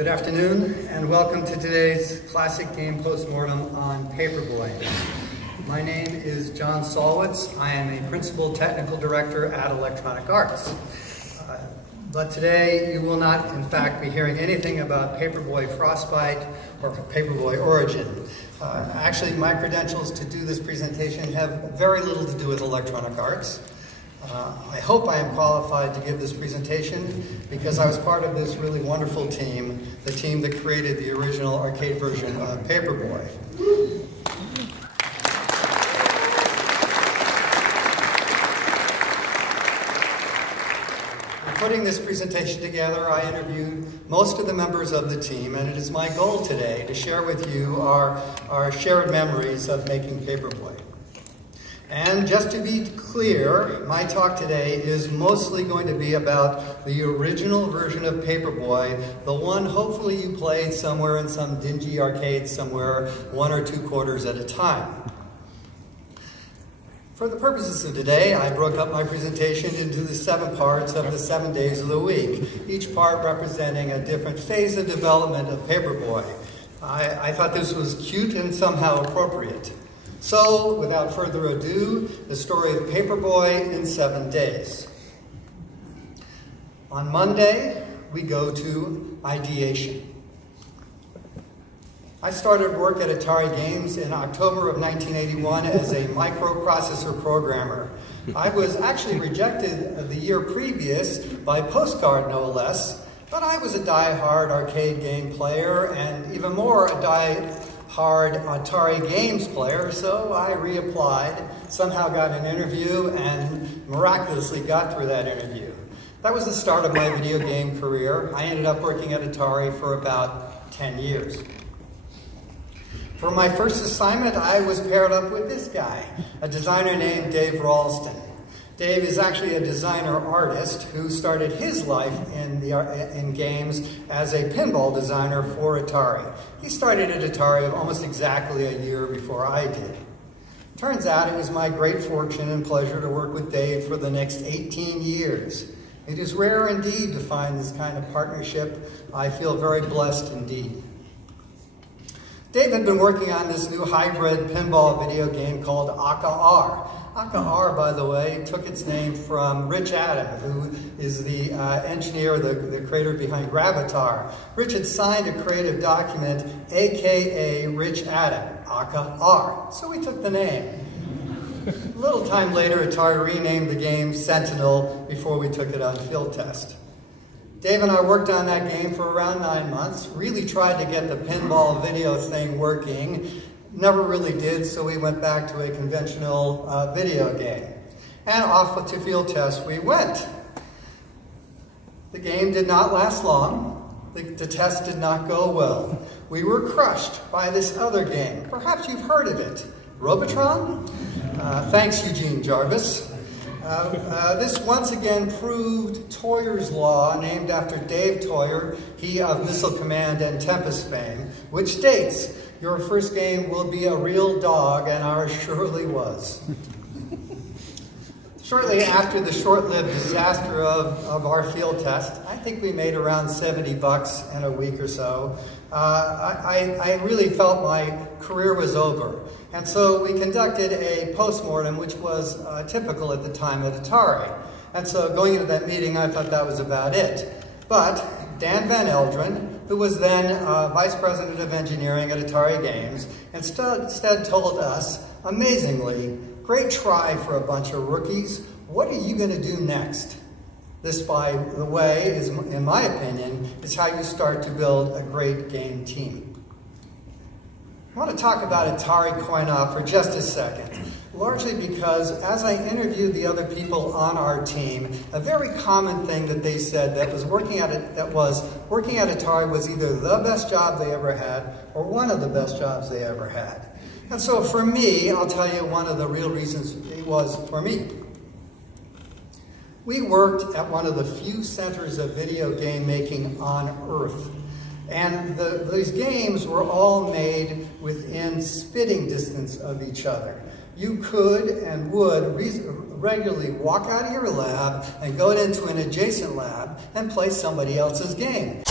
Good afternoon, and welcome to today's classic game Postmortem on Paperboy. My name is John Salwitz. I am a Principal Technical Director at Electronic Arts. But today you will not, in fact, be hearing anything about Paperboy Frostbite or Paperboy Origin. Actually, my credentials to do this presentation have very little to do with Electronic Arts. I hope I am qualified to give this presentation because I was part of this really wonderful team, the team that created the original arcade version of Paperboy. In putting this presentation together, I interviewed most of the members of the team, and it is my goal today to share with you our shared memories of making Paperboy. And just to be clear, my talk today is mostly going to be about the original version of Paperboy, the one hopefully you played somewhere in some dingy arcade somewhere, 1 or 2 quarters at a time. For the purposes of today, I broke up my presentation into the 7 parts of the 7 days of the week, each part representing a different phase of development of Paperboy. I thought this was cute and somehow appropriate. So, without further ado, the story of Paperboy in 7 days. On Monday, we go to ideation. I started work at Atari Games in October of 1981 as a microprocessor programmer. I was actually rejected the year previous by Postcard, no less, but I was a die-hard arcade game player and even more a die-hard Atari Games player, so I reapplied, somehow got an interview, and miraculously got through that interview. That was the start of my video game career. I ended up working at Atari for about 10 years. For my first assignment, I was paired up with this guy, a designer named Dave Ralston. Dave is actually a designer-artist who started his life in games as a pinball designer for Atari. He started at Atari almost exactly a year before I did. Turns out it was my great fortune and pleasure to work with Dave for the next 18 years. It is rare indeed to find this kind of partnership. I feel very blessed indeed. Dave had been working on this new hybrid pinball video game called Aka-R. Aka-R, by the way, took its name from Rich Adam, who is the engineer, the creator behind Gravatar. Rich had signed a creative document, AKA Rich Adam, Aka-R. So we took the name. A little time later, Atari renamed the game Sentinel before we took it on field test. Dave and I worked on that game for around 9 months, really tried to get the pinball video thing working. Never really did, so we went back to a conventional video game. And off to field test we went. The game did not last long. The test did not go well. We were crushed by this other game. Perhaps you've heard of it. Robotron? Thanks, Eugene Jarvis. This once again proved Toyer's Law, named after Dave Toyer, he of Missile Command and Tempest fame, which states, your first game will be a real dog, and ours surely was. Shortly after the short-lived disaster of our field test, I think we made around $70 in a week or so, I really felt my career was over. And so we conducted a post-mortem, which was typical at the time at Atari. And so going into that meeting, I thought that was about it. But Dan Van Eldren, who was then Vice President of Engineering at Atari Games, instead told us, amazingly, great try for a bunch of rookies. What are you going to do next? This, by the way, is, in my opinion, is how you start to build a great game team. I want to talk about Atari Coin-Op for just a second, largely because as I interviewed the other people on our team, a very common thing that they said that was working at Atari was either the best job they ever had or one of the best jobs they ever had. And so for me, I'll tell you one of the real reasons it was for me. We worked at one of the few centers of video game making on Earth. And these games were all made within spitting distance of each other. You could and would regularly walk out of your lab and go into an adjacent lab and play somebody else's game.